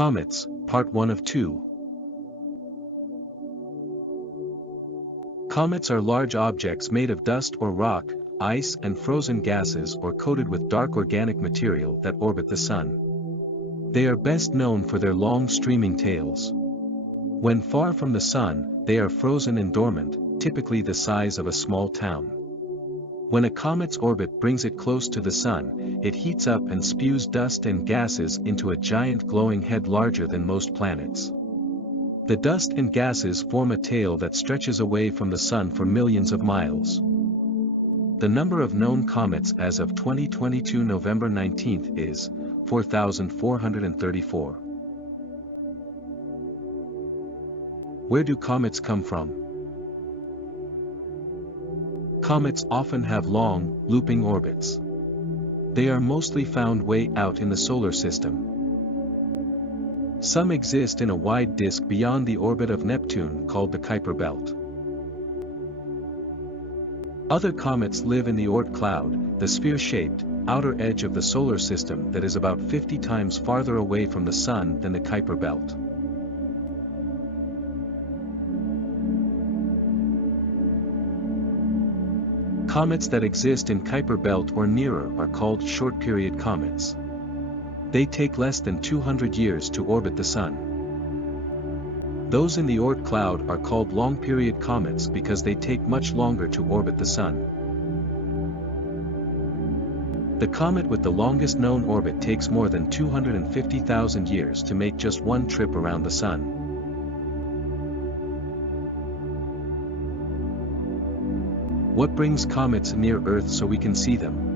Comets, Part 1 of 2. Comets are large objects made of dust or rock, ice and frozen gases or coated with dark organic material that orbit the Sun. They are best known for their long streaming tails. When far from the Sun, they are frozen and dormant, typically the size of a small town. When a comet's orbit brings it close to the Sun, it heats up and spews dust and gases into a giant glowing head larger than most planets. The dust and gases form a tail that stretches away from the Sun for millions of miles. The number of known comets as of 2022 November 19 is 4,434. Where do comets come from? Comets often have long, looping orbits. They are mostly found way out in the solar system. Some exist in a wide disk beyond the orbit of Neptune called the Kuiper belt. Other comets live in the Oort cloud, the sphere-shaped, outer edge of the solar system that is about 50 times farther away from the Sun than the Kuiper belt. Comets that exist in Kuiper belt or nearer are called short-period comets. They take less than 200 years to orbit the Sun. Those in the Oort cloud are called long-period comets because they take much longer to orbit the Sun. The comet with the longest known orbit takes more than 250,000 years to make just one trip around the Sun. What brings comets near Earth so we can see them?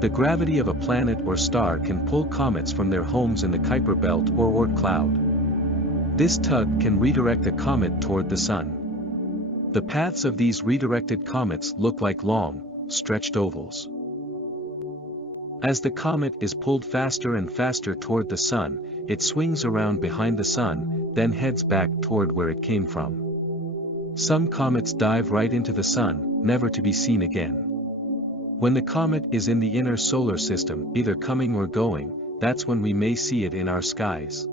The gravity of a planet or star can pull comets from their homes in the Kuiper belt or Oort cloud. This tug can redirect a comet toward the Sun. The paths of these redirected comets look like long, stretched ovals. As the comet is pulled faster and faster toward the Sun, it swings around behind the Sun, then heads back toward where it came from. Some comets dive right into the Sun, never to be seen again. When the comet is in the inner solar system, either coming or going, that's when we may see it in our skies.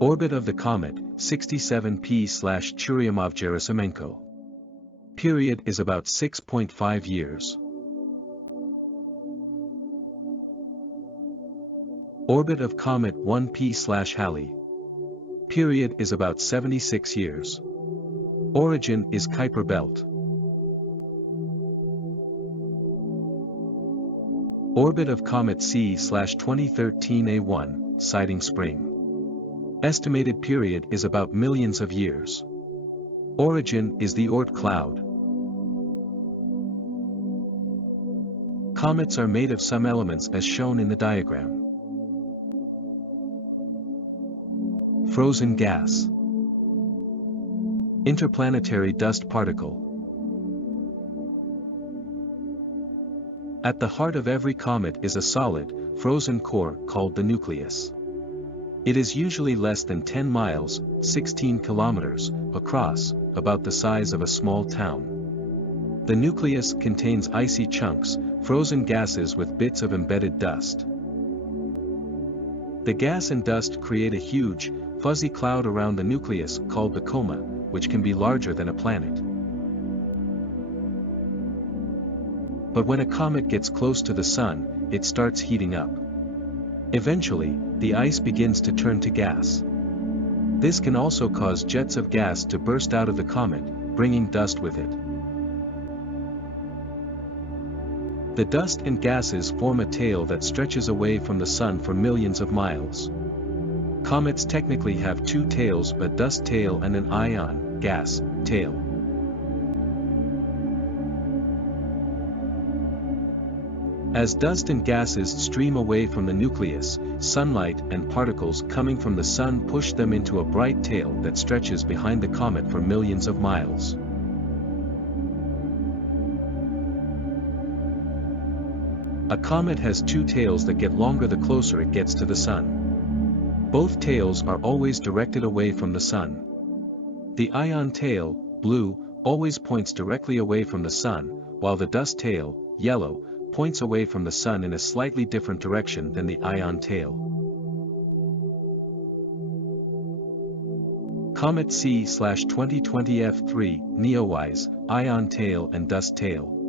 Orbit of the comet, 67p/Churyumov-Gerasimenko. Period is about 6.5 years. Orbit of comet 1p/Halley. Period is about 76 years. Origin is Kuiper belt. Orbit of comet C/2013 Siding Spring. Estimated period is about millions of years. Origin is the Oort cloud. Comets are made of some elements as shown in the diagram. Frozen gas. Interplanetary dust particle. At the heart of every comet is a solid, frozen core called the nucleus. It is usually less than 10 miles, 16 kilometers, across, about the size of a small town. The nucleus contains icy chunks, frozen gases with bits of embedded dust. The gas and dust create a huge, fuzzy cloud around the nucleus called the coma, which can be larger than a planet. But when a comet gets close to the Sun, it starts heating up. Eventually, the ice begins to turn to gas. This can also cause jets of gas to burst out of the comet, bringing dust with it. The dust and gases form a tail that stretches away from the Sun for millions of miles. Comets technically have two tails, a dust tail and an ion, gas, tail. As dust and gases stream away from the nucleus, sunlight and particles coming from the Sun push them into a bright tail that stretches behind the comet for millions of miles. A comet has two tails that get longer the closer it gets to the Sun. Both tails are always directed away from the Sun. The ion tail, blue, always points directly away from the Sun, while the dust tail, yellow, points away from the Sun in a slightly different direction than the ion tail. Comet C/2020 F3, Neowise, ion tail and dust tail.